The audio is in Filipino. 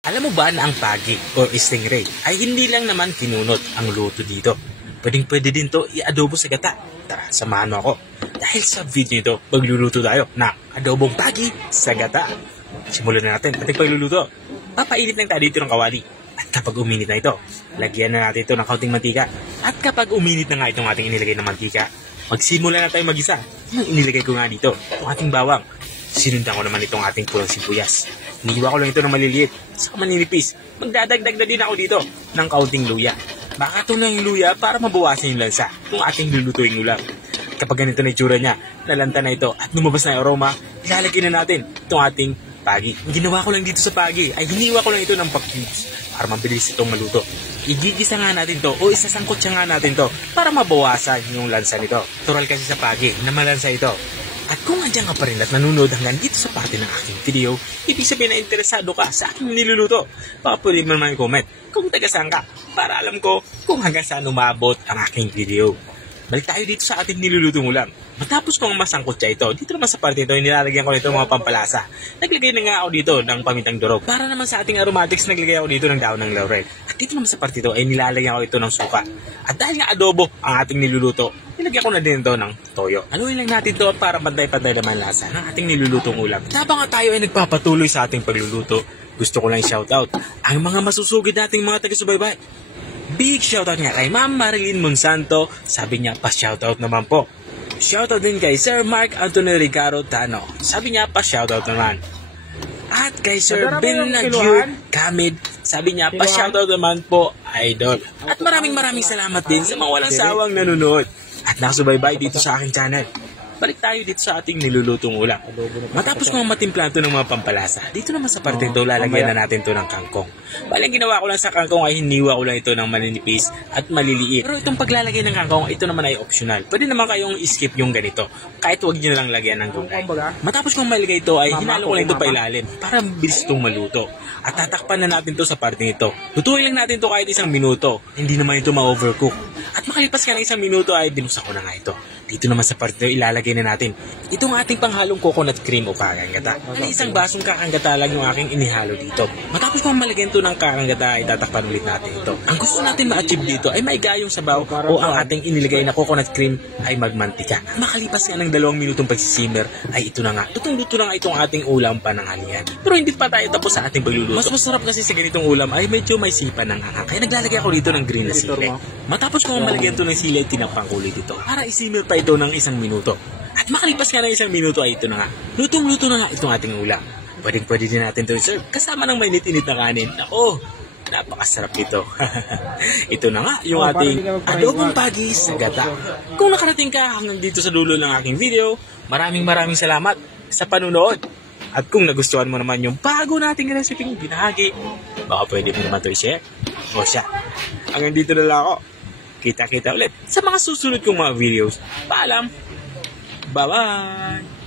Alam mo ba na ang pagi o stingray ay hindi lang naman kinunot ang luto dito. Pwede din to i-adobo sa gata. Tara, samahan mo ako. Dahil sa video nito, magluluto tayo ng adobong pagi sa gata. Simulan na natin ating pagluluto. Papainit lang tayo dito ng kawali. At kapag uminit na ito, lagyan na natin ito ng kaunting mantika. At kapag uminit na nga itong ating inilagay na mantika, magsimula na tayo mag-isa. Yung inilagay ko nga dito, itong ating bawang. Sinundan ko naman itong ating pulang sibuyas. Iniwa ko lang ito ng maliliit. Saka maninipis. Magdadagdag na din ako dito ng kaunting luya. Baka ito ng luya para mabawasan yung lansa kung ating lulutuin ulam. Kapag ganito na itsura niya, nalanta na ito at lumabas na yung aroma, ilalagay na natin itong ating pagi. Ang ginawa ko lang dito sa pagi ay hiniwa ko lang ito ng pa-cubes para mabilis itong maluto. Igigisa nga natin to o isasangkot siya nga natin to para mabawasan yung lansa nito. Tural kasi sa pagi na malansa ito. At kung andyan ka pa rin at nanonood hanggang dito sa parte ng aking video, ibig sabihin na interesado ka sa aking niluluto. Baka pwede mo naman i-comment kung taga saan ka para alam ko kung hanggang saan umabot ang aking video. Balik tayo dito sa ating nilulutong ulam. Matapos kong masangkot siya ito, dito naman sa parte ito, nilalagyan ko nito mga pampalasa. Naglagay na nga ako dito ng pamintang durog. Para naman sa ating aromatics, naglagay ako dito ng daon ng laurel. At dito naman sa parte ito, ay nilalagyan ko ito ng suka. At dahil nga adobo ang ating niluluto, nilagyan ko na din ito ng toyo. Haluin lang natin ito para pantay-pantay naman lasa ng ating nilulutong ulam. At habang tayo ay nagpapatuloy sa ating pagluluto, gusto ko lang i-shoutout ang mga masusugid nating mga taga-subaybay. Big shoutout nga kay Ma'am Marilyn Monsanto, sabi niya pa-shoutout naman po. Shoutout din kay Sir Mark Anthony Ricardo Tano, sabi niya pa-shoutout naman. At kay Sir Ben Nagyur Kamid, sabi niya pa-shoutout naman po, idol. At maraming salamat din sa mga walang sawang nanonood at nakasubaybay dito sa aking channel. Balik tayo dito sa ating nilulutong ulam. Matapos kong matimpla ito ng mga pampalasa, dito naman sa parte ito, lalagyan na natin ito ng kangkong. Bali, ang ginawa ko lang sa kangkong ay hiniwa ko lang ito ng maninipis at maliliit. Pero itong paglalagay ng kangkong, ito naman ay optional. Pwede naman kayong skip yung ganito, kahit huwag nyo na lang lagyan ng gulay. Matapos kong maligay ito, ay hinalo ko lang ito pa ilalim para bilis itong maluto. At tatakpan na natin ito sa parte nito. Lutuin lang natin ito kahit 1 minuto. Hindi naman ito ma-overcook. At makalipas ka ng 1 minuto ay binuksan ko na nga ito. Dito naman sa parte ito, ilalagay na natin itong ating panghalong coconut cream o kakanggata. At 1 basong kakanggata lang yung aking inihalo dito. Matapos kong malagyan ito ng kakanggata, ay tatakpan ulit natin ito. Ang gusto natin ma-achieve dito ay maigayong sabaw o ang ating inilagay na coconut cream ay magmantika. Makalipas nga ng 2 minutong pagsisimmer, ay ito na nga. Lutong-luto na nga itong ating ulam pananghalian. Pero hindi pa tayo tapos sa ating pagluluto. Mas masarap kasi sa ganitong ulam ay medyo may sipa ng anghang. Kaya naglalagay ako dito ng green na sili. Matapos kong malagyan ito ng sili, tinapang ko ulit ito para isimmer pa ito ng 1 minuto. At makalipas nga ng 1 minuto ay ito na nga. Lutong-luto na nga itong ating ulam. Pwede din natin ito i-serve kasama ng mainit-init na kanin. Ako, napakasarap ito. Ito na nga yung ating adobong pagi sa gata. Kung nakarating ka hanggang dito sa dulo ng aking video, maraming salamat sa panunood. At kung nagustuhan mo naman yung bago nating recipe binahagi, baka pwede mo naman ito i-share. O siya, hanggang dito na lang ako. Kita-kita ulit sa mga susunod kong mga videos. Paalam! Bye-bye!